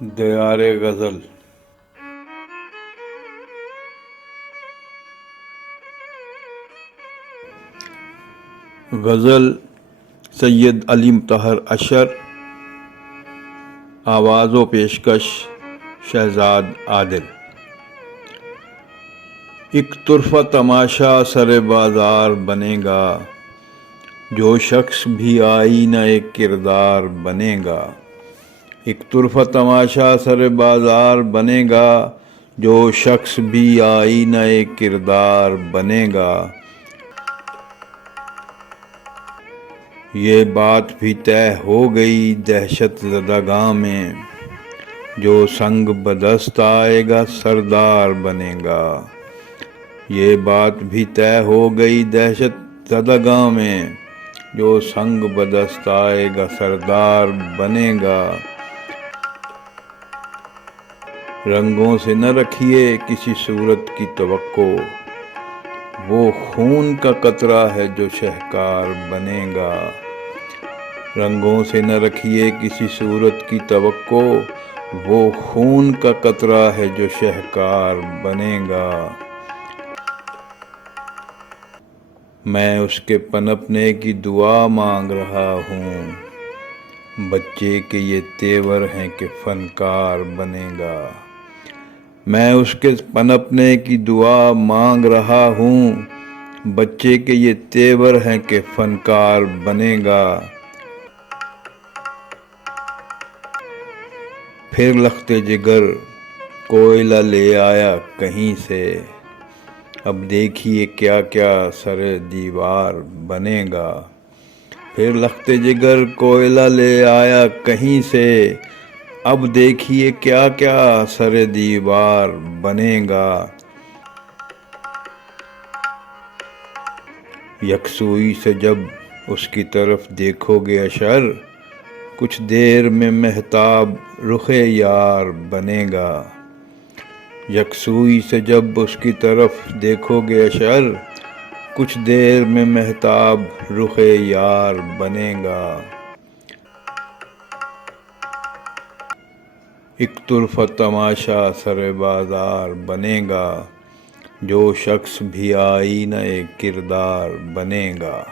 دیار غزل۔ غزل سید علی مطہر اشر، آواز و پیشکش شہزاد عادل۔ ایک طرفہ تماشا سر بازار بنے گا، جو شخص بھی آئینہ ایک کردار بنے گا۔ ایک طرفہ تماشا سر بازار بنے گا، جو شخص بھی آئینہ ایک کردار بنے گا۔ یہ بات بھی طے ہو گئی دہشت زدگاں میں، جو سنگ بدست آئے گا سردار بنے گا۔ یہ بات بھی طے ہو گئی دہشت زدگاں میں، جو سنگ بدست آئے گا سردار بنے گا۔ رنگوں سے نہ رکھیے کسی صورت کی توقع، وہ خون کا قطرہ ہے جو شہکار بنے گا۔ رنگوں سے نہ رکھیے کسی صورت کی توقع، وہ خون کا قطرہ ہے جو شہکار بنے گا۔ میں اس کے پنپنے کی دعا مانگ رہا ہوں، بچے کے یہ تیور ہیں کہ فنکار بنے گا۔ میں اس کے پنپنے کی دعا مانگ رہا ہوں، بچے کے یہ تیور ہیں کہ فنکار بنے گا۔ پھر لخت جگر کوئلہ لے آیا کہیں سے، اب دیکھیے کیا کیا سر دیوار بنے گا۔ پھر لخت جگر کوئلہ لے آیا کہیں سے، اب دیکھیے کیا کیا سر دیوار بنے گا۔ یکسوئی سے جب اس کی طرف دیکھو گے اشر، کچھ دیر میں مہتاب رخ یار بنے گا۔ یکسوئی سے جب اس کی طرف دیکھو گے اشر، کچھ دیر میں مہتاب رخ یار بنے گا۔ ایک طرفہ تماشا سر بازار بنے گا، جو شخص بھی آئینہ ایک کردار بنے گا۔